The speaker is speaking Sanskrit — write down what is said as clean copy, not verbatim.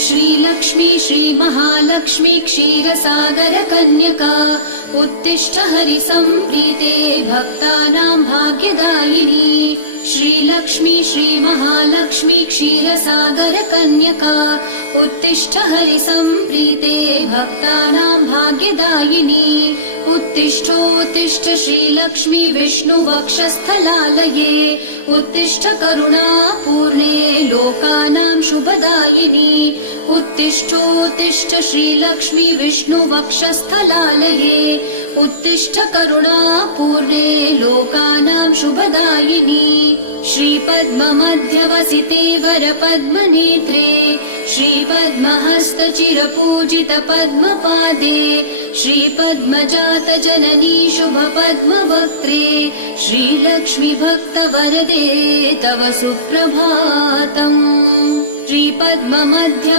श्रीलक्ष्मी श्रीमहालक्ष्मी क्षीरसागर कन्यका उत्तिष्ठ हरिसम्प्रीते भक्तानां भाग्यदायिनी। श्रीलक्ष्मी श्रीमहालक्ष्मी क्षीरसागर कन्यका उत्तिष्ठ हरिसम्प्रीते भक्तानां भाग्यदायिनी। उत्तिष्ठोत्तिष्ठ श्रीलक्ष्मी विष्णुवक्षस्थलालये उत्तिष्ठ करुणापूर्णे लोकानां शुभदायिनी। उत्तिष्ठोत्तिष्ठ श्रीलक्ष्मी विष्णुवक्षस्थलालये उत्तिष्ठ करुणापूर्णे लोकानां शुभदायिनी। श्रीपद्ममध्यवसिते वरपद्मनेत्रे श्रीपद्महस्तचिरपूजित पद्मपादे श्रीपद्मजात जननी शुभपद्मवक्त्रे श्रीलक्ष्मी भक्तवरदे तव सुप्रभातम्। श्रीपद्ममध्य